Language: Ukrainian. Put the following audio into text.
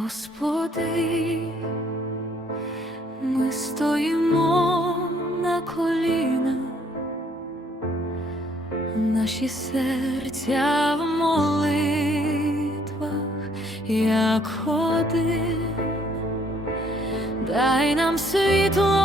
Господи, ми стоїмо на коліна, наші серця в молитвах, як ходи, дай нам світло